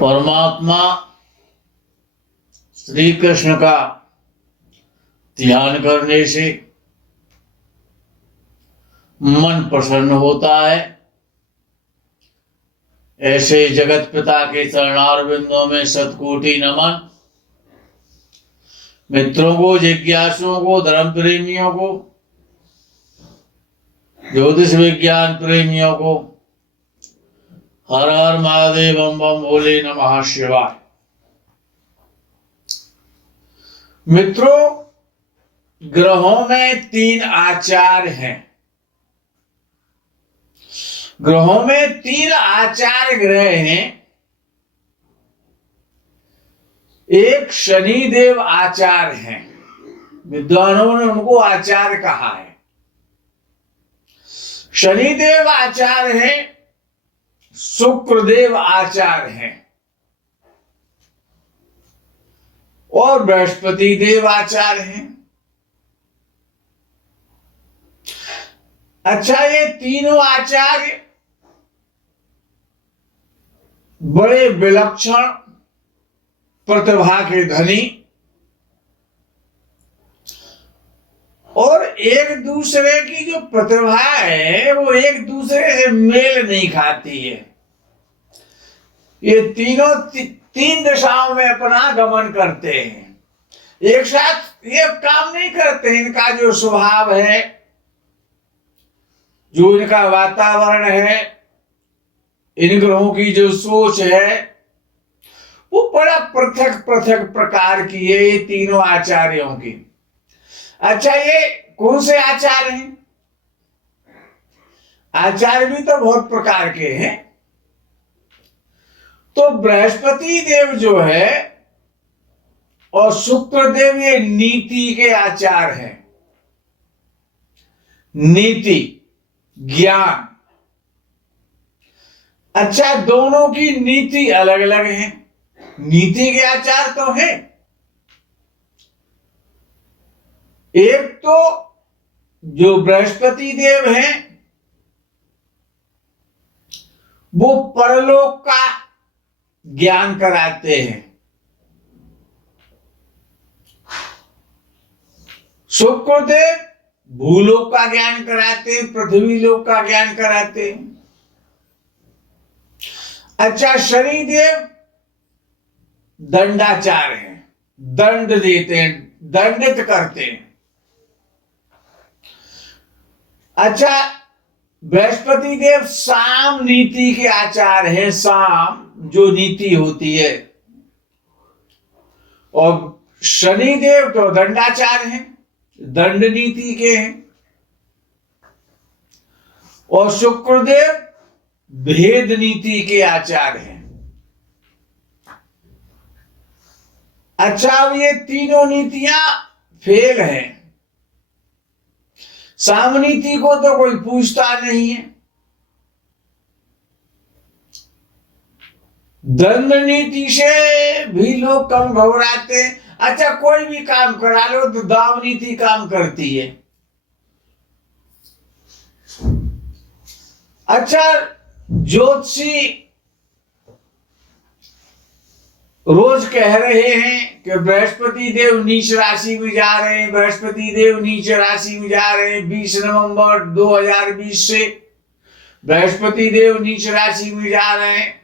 परमात्मा श्री कृष्ण का ध्यान करने से मन प्रसन्न होता है। ऐसे जगत पिता के चरणारविंदों में शतकोटि नमन। मित्रों को, जिज्ञासुओं को, धर्म प्रेमियों को, ज्योतिष विज्ञान प्रेमियों को हर हर महादेव, बम बम भोले, नमः शिवाय। मित्रों, ग्रहों में 3 आचार हैं। ग्रहों में 3 आचार ग्रह हैं। एक शनिदेव आचार हैं, विद्वानों ने उनको आचार कहा है। शनिदेव आचार है, शुक्रदेव आचार है और बृहस्पति देव आचार है। अच्छा, ये तीनों आचार्य बड़े विलक्षण प्रतिभा के धनी और एक दूसरे की जो प्रतिभा है वो एक दूसरे से मेल नहीं खाती है। ये तीनों 3 दिशाओं में अपना गमन करते हैं, एक साथ ये काम नहीं करते। इनका जो स्वभाव है, जो इनका वातावरण है, इन ग्रहों की जो सोच है, वो बड़ा पृथक पृथक प्रकार की है ये तीनों आचार्यों की। अच्छा, ये कौन से आचार हैं? आचार भी तो बहुत प्रकार के हैं। तो बृहस्पति देव जो है और शुक्र देव, ये नीति के आचार हैं। नीति, ज्ञान। अच्छा, दोनों की नीति अलग अलग है। नीति के आचार तो है। एक तो जो बृहस्पति देव हैं वो परलोक का ज्ञान कराते हैं। शुक्रदेव भूलोक का ज्ञान कराते हैं, पृथ्वी लोक का ज्ञान कराते हैं। अच्छा, शनिदेव दंडाचार है, दंड देते हैं, दंडित करते हैं। अच्छा, बृहस्पति देव साम नीति के आचार है। साम जो नीति होती है। और शनिदेव तो दंडाचार है, दंड नीति के हैं। और शुक्रदेव भेद नीति के आचार हैं। अच्छा, अब ये तीनों नीतियां फेल हैं। साम नीति को तो कोई पूछता नहीं है। दंड नीति से भी लोग कम घबराते हैं। अच्छा, कोई भी काम करा लो तो दाव नीति काम करती है। अच्छा, ज्योतिषी रोज कह रहे हैं कि बृहस्पति देव नीच राशि में जा रहे हैं, बृहस्पति देव नीच राशि में जा रहे हैं। 20 नवंबर 2020 से बृहस्पति देव नीच राशि में जा रहे हैं।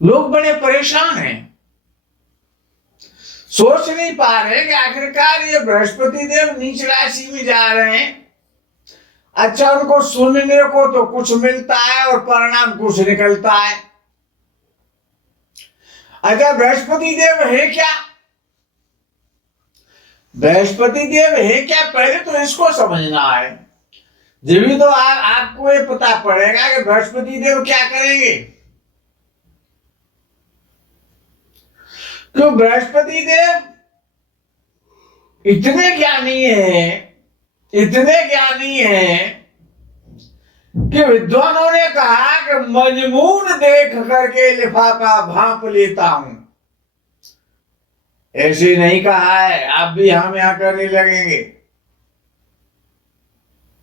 लोग बड़े परेशान हैं, सोच नहीं पा रहे कि आखिरकार ये बृहस्पति देव नीच राशि में जा रहे हैं। अच्छा, उनको सुनने को तो कुछ मिलता है और परिणाम कुछ निकलता है। अच्छा, बृहस्पति देव है क्या? बृहस्पति देव है क्या, पहले तो इसको समझना है। जब भी तो आपको ये पता पड़ेगा कि बृहस्पति देव क्या करेंगे। तो बृहस्पति देव इतने ज्ञानी है, इतने ज्ञानी है, कि विद्वानों ने कहा कि मजमून देख करके लिफाफा भांप लेता हूं। ऐसे नहीं कहा है, आप भी हम यहां करने लगेंगे।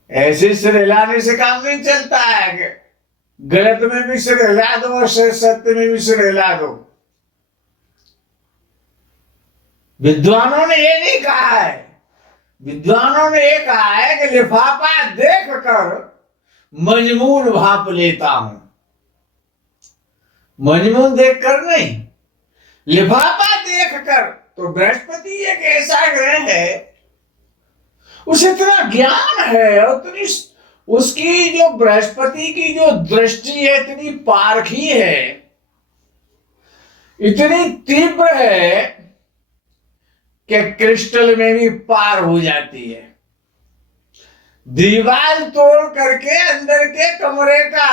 ऐसे सिर हिलाने से काम नहीं चलता है कि गलत में भी सिर हिला दो और सत्य में भी सिर हिला दो। विद्वानों ने ये नहीं कहा है, विद्वानों ने ये कहा है कि लिफाफा देख कर मजमून भांप लेता हूं। मजमून देख कर नहीं, लिफाफा देख कर। तो बृहस्पति एक ऐसा ग्रह है, उसे इतना ज्ञान है और इतनी उसकी जो बृहस्पति की जो दृष्टि है इतनी पारखी है, इतनी तीव्र है कि क्रिस्टल में भी पार हो जाती है। दीवार तोड़ करके अंदर के कमरे का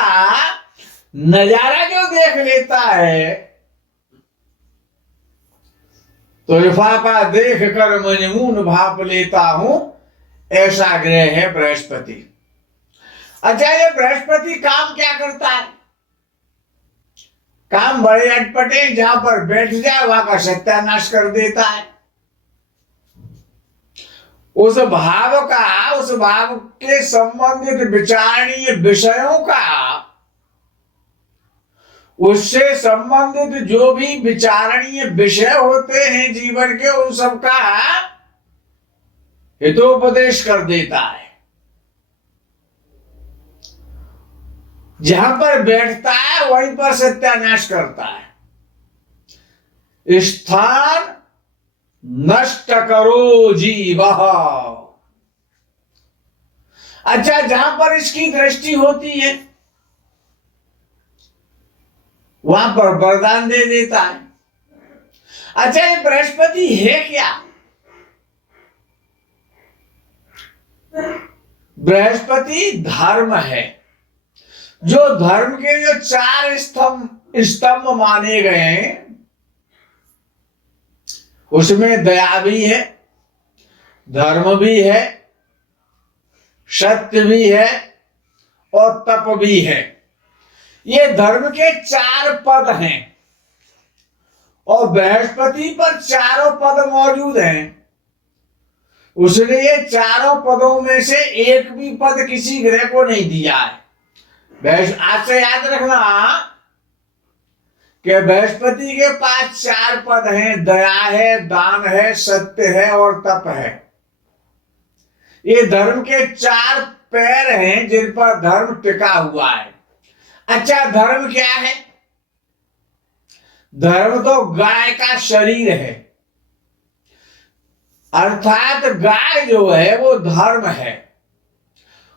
नजारा जो देख लेता है, तो लिफाफा देख कर मजमून भांप लेता हूं, ऐसा ग्रह है बृहस्पति। अच्छा, ये बृहस्पति काम क्या करता है? काम बड़े अटपटे, जहां पर बैठ जाए वहां का सत्यानाश कर देता है। उस भाव के संबंधित विचारणीय विषयों का, उससे संबंधित जो भी विचारणीय विषय होते हैं जीवन के, उन सबका हितोपदेश कर देता है। जहां पर बैठता है वहीं पर सत्यानाश करता है। स्थान नष्ट करो जीव। अच्छा, जहां पर इसकी दृष्टि होती है वहां पर वरदान दे देता है। अच्छा, ये बृहस्पति है क्या? बृहस्पति धर्म है। जो धर्म के जो 4 स्तंभ माने गए हैं, उसमें दया भी है, धर्म भी है, सत्य भी है और तप भी है। ये धर्म के 4 पद हैं और बृहस्पति पर चारों पद मौजूद हैं। उसने ये चारों पदों में से एक भी पद किसी ग्रह को नहीं दिया है। आज से याद रखना कि बृहस्पति के पास 4 पद हैं, दया है, दान है, सत्य है और तप है। ये धर्म के 4 पैर हैं जिन पर धर्म टिका हुआ है। अच्छा, धर्म क्या है? धर्म तो गाय का शरीर है, अर्थात गाय जो है वो धर्म है।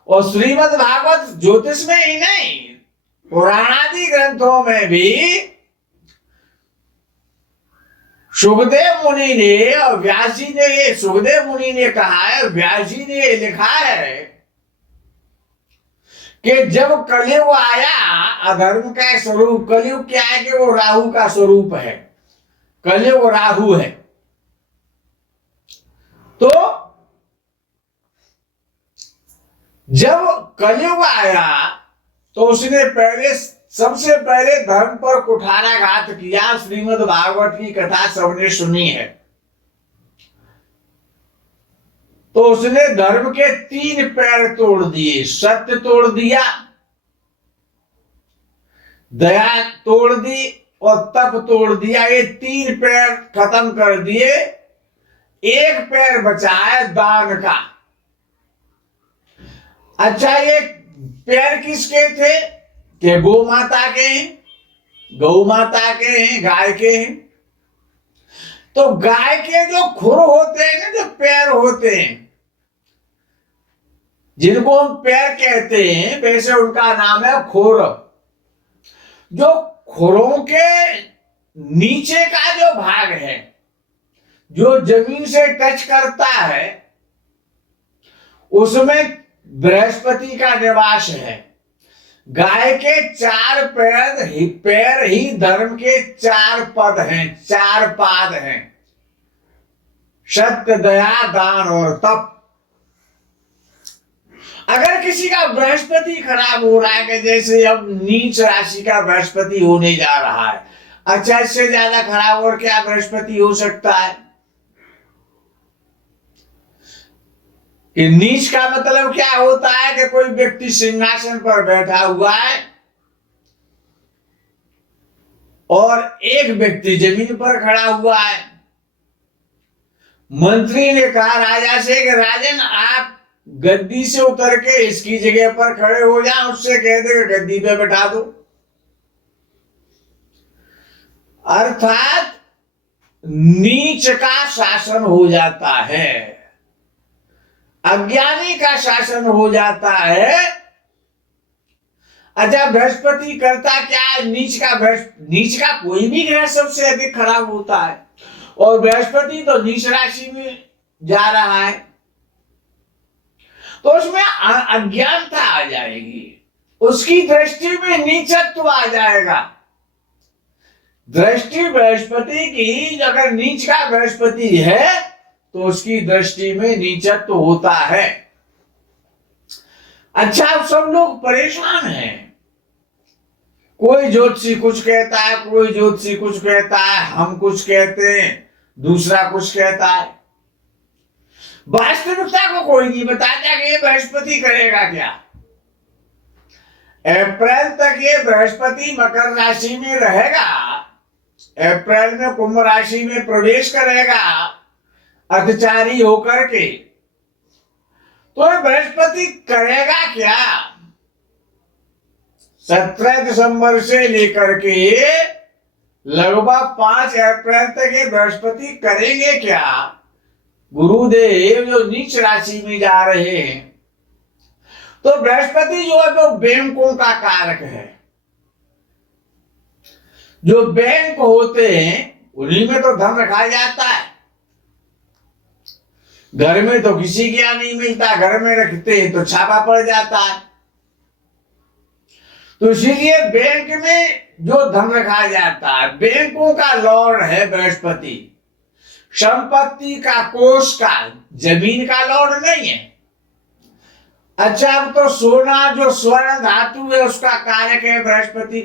और श्रीमद् भागवत ज्योतिष में ही नहीं, पुराणादि ग्रंथों में भी सुखदेव मुनि ने और व्यास जी ने, ये सुखदेव मुनि ने कहा है और व्यास जी ने लिखा है कि जब कलयुग आया, अधर्म का स्वरूप, कलयुग क्या है कि वो राहु का स्वरूप है, कलयुग राहु है। तो जब कलयुग आया तो उसने सबसे पहले धर्म पर कुठाराघात किया। श्रीमद् भागवत की कथा सबने सुनी है। तो उसने धर्म के 3 पैर तोड़ दिए। सत्य तोड़ दिया, दया तोड़ दी और तप तोड़ दिया। ये 3 पैर खत्म कर दिए। एक पैर बचा है दान का। अच्छा, ये पैर किसके थे? कि गौ माता के हैं, गौ माता के हैं, गाय के हैं। तो गाय के जो खुर होते हैं ना, जो पैर होते हैं, जिनको हम पैर कहते हैं, वैसे उनका नाम है खुर। जो खुरों के नीचे का जो भाग है, जो जमीन से टच करता है, उसमें बृहस्पति का निवास है। गाय के 4 पैर ही धर्म के 4 पद हैं, 4 पाद हैं। सत्य, दया, दान और तप। अगर किसी का बृहस्पति खराब हो रहा है, कि जैसे अब नीच राशि का बृहस्पति होने जा रहा है, अच्छा इससे ज्यादा खराब और क्या बृहस्पति हो सकता है? कि नीच का मतलब क्या होता है कि कोई व्यक्ति सिंहासन पर बैठा हुआ है और एक व्यक्ति जमीन पर खड़ा हुआ है। मंत्री ने कहा राजा से कि राजन आप गद्दी से उतर के इसकी जगह पर खड़े हो जाओ, उससे कह दे गद्दी पे बैठा दो। अर्थात नीच का शासन हो जाता है, अज्ञानी का शासन हो जाता है। अच्छा बृहस्पति करता क्या है? नीच का कोई भी ग्रह सबसे अधिक खराब होता है, और बृहस्पति तो नीच राशि में जा रहा है, तो उसमें अज्ञानता आ जाएगी, उसकी दृष्टि में नीचत्व आ जाएगा। दृष्टि बृहस्पति की अगर नीच का बृहस्पति है तो उसकी दृष्टि में नीचत्व होता है। अच्छा अब सब लोग परेशान हैं, कोई ज्योतिषी कुछ कहता है, कोई ज्योतिषी कुछ कहता है, हम कुछ कहते हैं, दूसरा कुछ कहता है। वास्तविकता को कोई नहीं बताता कि ये बृहस्पति करेगा क्या। अप्रैल तक ये बृहस्पति मकर राशि में रहेगा, अप्रैल में कुंभ राशि में प्रवेश करेगा अतिचारी होकर के, तो ये बृहस्पति करेगा क्या? 17 दिसंबर से लेकर के लगभग 5 अप्रैल तक ये बृहस्पति करेंगे क्या? गुरुदेव जो नीच राशि में जा रहे हैं, तो बृहस्पति जो है वो बैंकों का कारक है। जो बैंक होते हैं उन्हीं में तो धन रखा जाता है, घर में तो किसी के यहाँ नहीं मिलता, घर में रखते हैं तो छापा पड़ जाता है। तो इसीलिए बैंक में जो धन रखा जाता है, बैंकों का लॉर्ड है बृहस्पति, संपत्ति का, कोष का, जमीन का लॉर्ड नहीं है। अच्छा अब तो सोना जो स्वर्ण धातु है उसका कारक है बृहस्पति।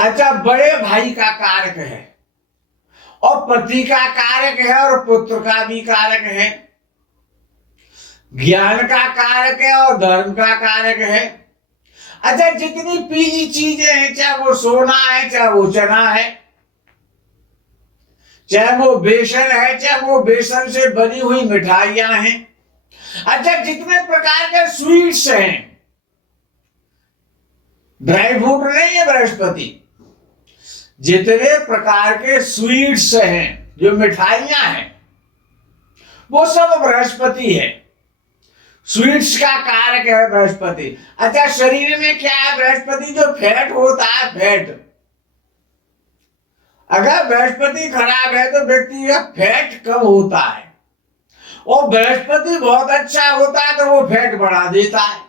अच्छा बड़े भाई का कारक है, और पति का कारक है, और पुत्र का भी कारक है, ज्ञान का कारक है और धर्म का कारक है। अच्छा जितनी पीली चीजें हैं, चाहे वो सोना है, चाहे वो चना है, चाहे वो बेसन है, चाहे वो बेसन से बनी हुई मिठाइयां हैं, अच्छा जितने प्रकार के स्वीट्स हैं, ड्राई फ्रूट नहीं है बृहस्पति, जितने प्रकार के स्वीट्स हैं, जो मिठाइयां हैं, वो सब बृहस्पति है। स्वीट्स का कारक है बृहस्पति। अच्छा शरीर में क्या है बृहस्पति? जो फैट होता है, फैट। अगर बृहस्पति खराब है तो व्यक्ति का फैट कम होता है, और बृहस्पति बहुत अच्छा होता है तो वो फैट बढ़ा देता है,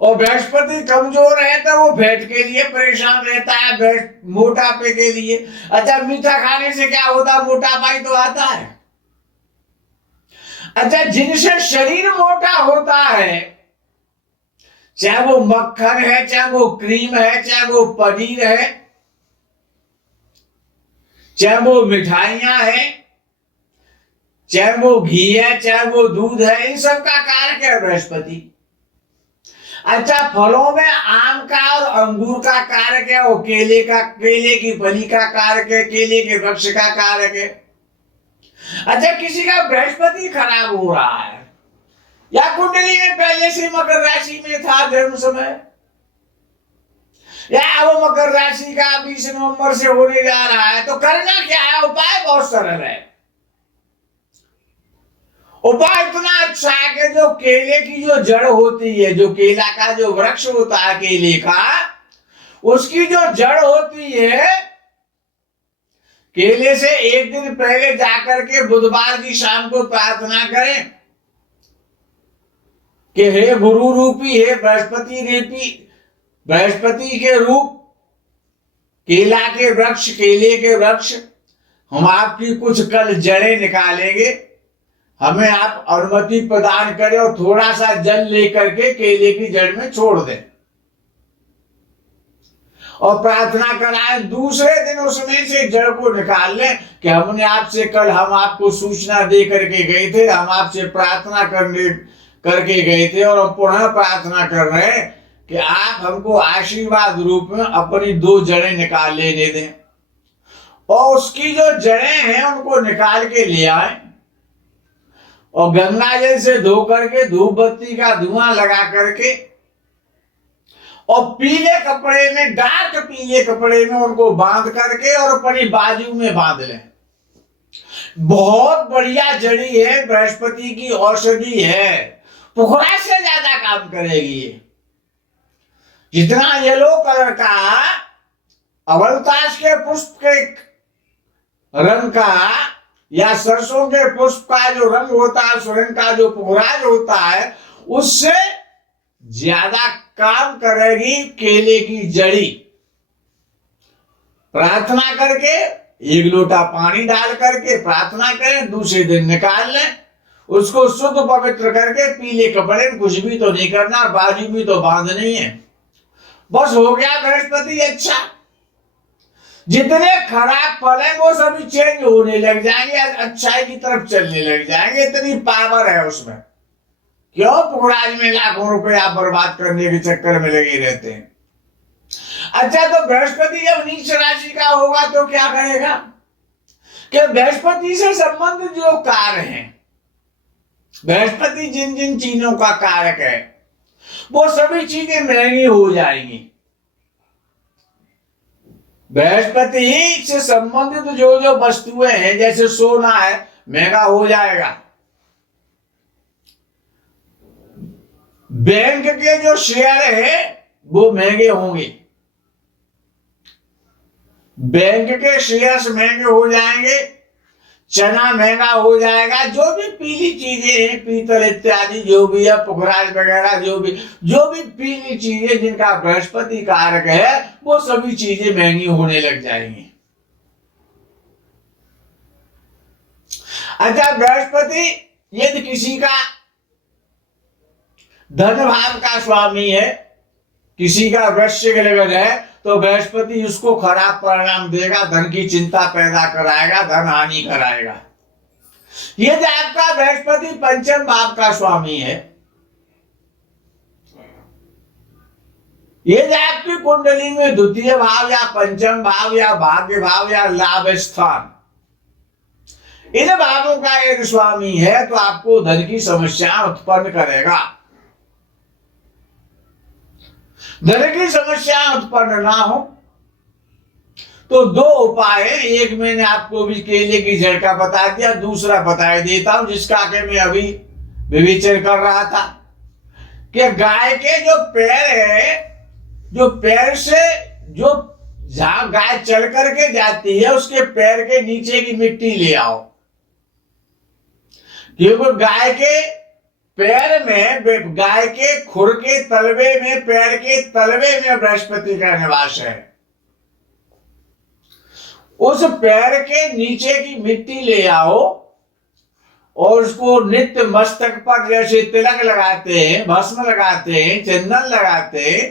और बृहस्पति कमजोर है तो वो फैट के लिए परेशान रहता है, मोटापे के लिए। अच्छा मीठा खाने से क्या होता है? मोटापा ही तो आता है। अच्छा जिनसे शरीर मोटा होता है, चाहे वो मक्खन है, चाहे वो क्रीम है, चाहे वो पनीर है, चाहे वो मिठाइयां हैं, चाहे वो घी है, चाहे वो दूध है, इन सब का कारक है बृहस्पति। अच्छा फलों में आम का और अंगूर का कारक है, वो केले की फली का कारक है, केले के वृक्ष का कारक है। अच्छा किसी का बृहस्पति खराब हो रहा है, या कुंडली में पहले से मकर राशि में था जन्म समय, या वो मकर राशि का 20 नवंबर से होने जा रहा है, तो करना क्या है? उपाय बहुत सरल है। उपाय इतना अच्छा है कि जो केले की जो जड़ होती है, जो केला का जो वृक्ष होता है केले का, उसकी जो जड़ होती है, केले से एक दिन पहले जाकर के बुधवार की शाम को प्रार्थना करें कि हे गुरु रूपी, हे बृहस्पति के रूप केला के वृक्ष, केले के वृक्ष, हम आपकी कुछ कल जड़ें निकालेंगे, हमें आप अनुमति प्रदान करें और थोड़ा सा जल लेकर के केले की जड़ में छोड़ दें और प्रार्थना कराएं। दूसरे दिन उसमें से जड़ को निकाल लें कि हमने आपसे कल हम आपको सूचना दे करके गए थे, हम आपसे प्रार्थना करके गए थे और हम पुनः प्रार्थना कर रहे हैं कि आप हमको आशीर्वाद रूप में अपनी 2 जड़ें निकाल लेने दें। और उसकी जो जड़ें हैं उनको निकाल के ले आए और गंगा जल से धो करके धूप बत्ती का धुआं लगा करके और पीले कपड़े में, डार्क पीले कपड़े में उनको बांध करके और अपनी बाजू में बांध लें। बहुत बढ़िया जड़ी है, बृहस्पति की औषधि है, पुखरा से ज्यादा काम करेगी ये। जितना येलो कलर का अवलताश के पुष्प के रंग का या सरसों के पुष्प का जो रंग होता है, उस रंग का जो पुखराज होता है, उससे ज्यादा काम करेगी केले की जड़ी। प्रार्थना करके 1 लोटा पानी डाल करके प्रार्थना करें, दूसरे दिन निकाल लें, उसको शुद्ध पवित्र करके पीले कपड़े में, कुछ भी तो नहीं करना, बाजू भी तो बांधनी है, बस हो गया बृहस्पति अच्छा। जितने खराब फल हैं वो सभी चेंज होने लग जाएंगे, अच्छाई की तरफ चलने लग जाएंगे। इतनी पावर है उसमें। क्यों पुखराज में लाखों रुपए आप बर्बाद करने के चक्कर में लगे रहते हैं। अच्छा, तो बृहस्पति जब नीच राशि का होगा तो क्या करेगा कि बृहस्पति से संबंधित जो कार्य हैं, बृहस्पति जिन जिन चीजों का कारक है वो सभी चीजें महंगी हो जाएंगी। बृहस्पति से संबंधित जो जो वस्तुएं हैं, जैसे सोना है, महंगा हो जाएगा। बैंक के जो शेयर है वो महंगे होंगे, बैंक के शेयर्स महंगे हो जाएंगे, चना महंगा हो जाएगा, जो भी पीली चीजें हैं, पीतल इत्यादि जो भी है, पुखराज वगैरह जो भी पीली चीजें जिनका बृहस्पति कारक है, वो सभी चीजें महंगी होने लग जाएंगी। अच्छा, बृहस्पति यदि किसी का धन भाव का स्वामी है, किसी का वृश्चिक लगन है, तो बृहस्पति उसको खराब परिणाम देगा, धन की चिंता पैदा कराएगा, धन हानि कराएगा। यदि आपका बृहस्पति पंचम भाव का स्वामी है, यदि आपकी कुंडली में द्वितीय भाव या पंचम भाव या भाग्य भाव या लाभ स्थान, इन भावों का एक स्वामी है, तो आपको धन की समस्या उत्पन्न करेगा। धन की समस्या उत्पन्न ना हो तो 2 उपाय है। एक मैंने आपको भी केले की जड़ का बता दिया, दूसरा बता देता हूं जिसका कि मैं अभी विवेचन कर रहा था कि गाय के जो पैर है, जो पैर से जो जहां गाय चल करके जाती है उसके पैर के नीचे की मिट्टी ले आओ, क्योंकि गाय के पैर में, गाय के खुर के तलवे में, पैर के तलवे में बृहस्पति का निवास है। उस पैर के नीचे की मिट्टी ले आओ और उसको नित्य मस्तक पर, जैसे तिलक लगाते हैं, भस्म लगाते हैं, चंदन लगाते हैं,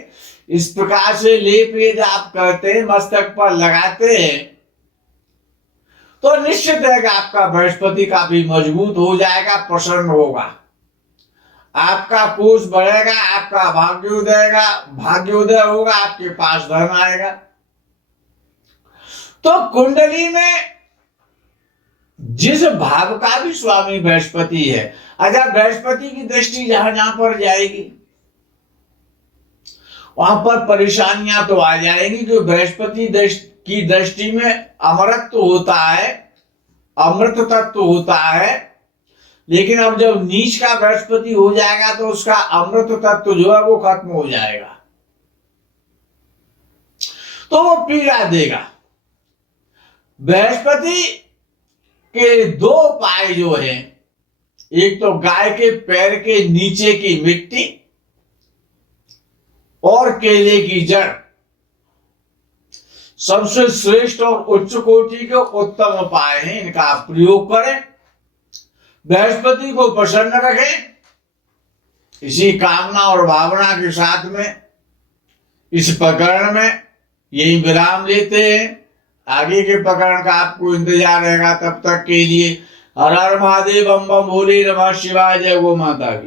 इस प्रकार से लेप यदि आप करते हैं, मस्तक पर लगाते हैं, तो निश्चित है कि आपका बृहस्पति काफी मजबूत हो जाएगा, प्रसन्न होगा, आपका कोष बढ़ेगा, आपका भाग्योदय होगा, आपके पास धन आएगा। तो कुंडली में जिस भाव का भी स्वामी बृहस्पति है, अगर बृहस्पति की दृष्टि जहां जहां पर जाएगी वहां पर परेशानियां तो आ जाएंगी, क्योंकि बृहस्पति की दृष्टि में अमरत्व होता है, अमृत तत्व होता है। लेकिन अब जब नीच का बृहस्पति हो जाएगा तो उसका अमृत तत्व जो है वो खत्म हो जाएगा, तो वो पीड़ा देगा। बृहस्पति के 2 उपाय जो हैं, एक तो गाय के पैर के नीचे की मिट्टी और केले की जड़, सबसे श्रेष्ठ और उच्च कोटि के उत्तम उपाय हैं, इनका प्रयोग करें बृहस्पति को प्रसन्न रखे। इसी कामना और भावना के साथ में इस प्रकरण में यही विराम लेते हैं। आगे के प्रकरण का आपको इंतजार रहेगा। तब तक के लिए हर हर महादेव, बम बम भोले, नमः शिवाय, जय गो माता की।